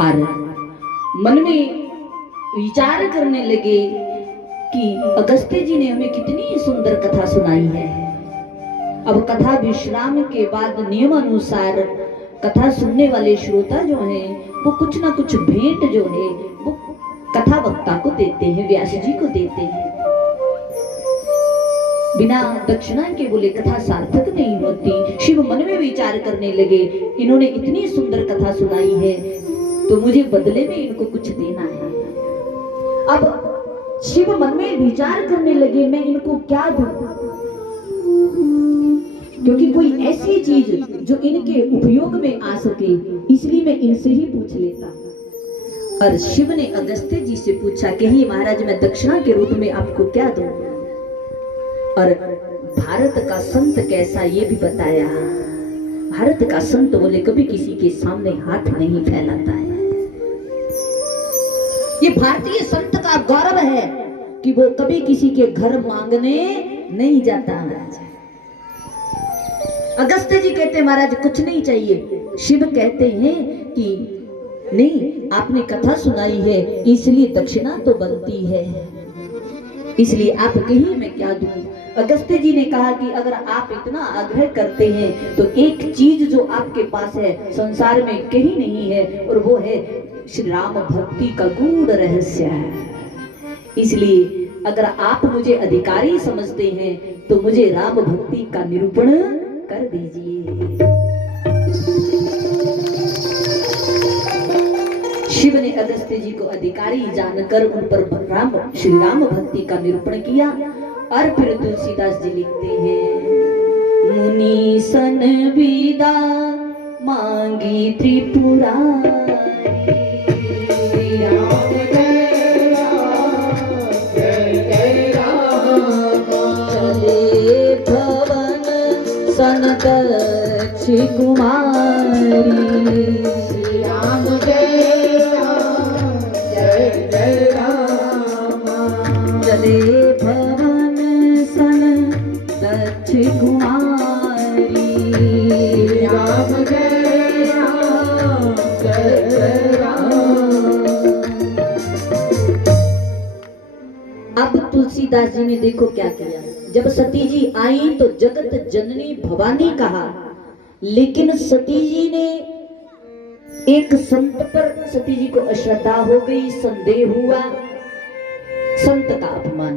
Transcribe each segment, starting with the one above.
और मन में विचार करने लगे कि अगस्त्य जी ने हमें कितनी सुंदर कथा सुनाई है। अब कथा विश्राम के बाद नियम अनुसार कथा सुनने वाले श्रोता जो हैं वो कुछ ना कुछ भेंट जो है वो कथा वक्ता को देते हैं, व्यास जी को देते हैं। बिना दक्षिणा के बोले कथा सार्थक नहीं होती। शिव मन में विचार करने लगे, इन्होंने इतनी सुंदर कथा सुनाई है तो मुझे बदले में इनको कुछ देना है। अब शिव मन में विचार करने लगे, मैं इनको क्या दूं, क्योंकि कोई ऐसी चीज जो इनके उपयोग में आ सके, इसलिए मैं इनसे ही पूछ लेता। और शिव ने अगस्त्य जी से पूछा कि हे महाराज, मैं दक्षिणा के रूप में आपको क्या दूं, और भारत का संत कैसा ये भी बताया। भारत का संत बोले कभी किसी के सामने हाथ नहीं फैलाता है। ये भारतीय संत का गौरव है कि वो कभी किसी के घर मांगने नहीं जाता। महाराज अगस्त्य जी कहते हैं महाराज कुछ नहीं चाहिए। शिव कहते हैं कि नहीं, आपने कथा सुनाई है इसलिए दक्षिणा तो बनती है, इसलिए आप कहिए मैं क्या दूं। अगस्त्य जी ने कहा कि अगर आप इतना आग्रह करते हैं तो एक चीज जो आपके पास है संसार में कहीं नहीं है, और वो है श्री राम भक्ति का गूढ़ रहस्य है। इसलिए अगर आप मुझे अधिकारी समझते हैं तो मुझे राम भक्ति का निरूपण कर दीजिए। शिव ने अगस्त्य जी को अधिकारी जानकर उन पर श्री राम भक्ति का निरूपण किया। और फिर तुलसीदास जी लिखते हैं, मुनि सन विदा मांगी त्रिपुरारी, चले भवन सन दक्ष कुमारी, राम चले भवन सन दक्ष कुमारी, राम जय राम जय राम। अब तुलसीदास जी ने देखो क्या किया। जब सती जी आई तो जगत जननी भवानी कहा, लेकिन सती जी ने एक संत पर, सती जी को अश्रद्धा हो गई, संदेह हुआ, संत का अपमान।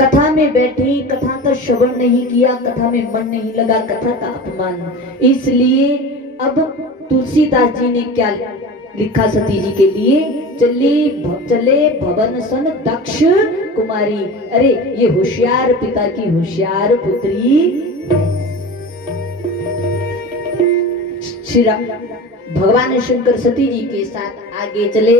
कथा में बैठी, कथा का श्रवण नहीं किया, कथा में मन नहीं लगा, कथा का अपमान। इसलिए अब तुलसीदास जी ने क्या लिखा सती जी के लिए, चले भवन सन दक्ष कुमारी। अरे ये होशियार पिता की होशियार पुत्री श्री भगवान शंकर सती जी के साथ आगे चले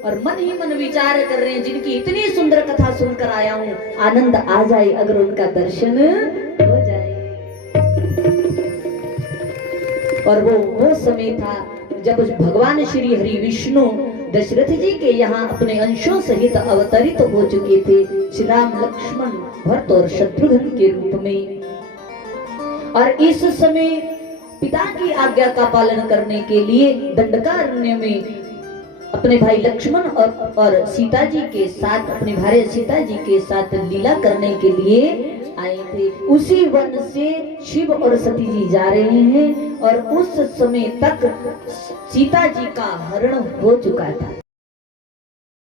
और मन ही मन विचार कर रहे हैं, जिनकी इतनी सुंदर कथा सुनकर आया हूं, आनंद आ जाए अगर उनका दर्शन हो जाए। और वो समय था जब भगवान श्री हरि विष्णु दशरथ जी के यहाँ अपने अंशों सहित अवतरित हो चुके थे, श्री राम लक्ष्मण भरत और शत्रुघ्न के रूप में। और इस समय पिता की आज्ञा का पालन करने के लिए दंडकारण्य में अपने भाई लक्ष्मण और सीता जी के साथ, अपनी भार्य सीता जी के साथ लीला करने के लिए आए थे। उसी वन से शिव और सती जी जा रहे हैं और उस समय तक सीता जी का हरण हो चुका था।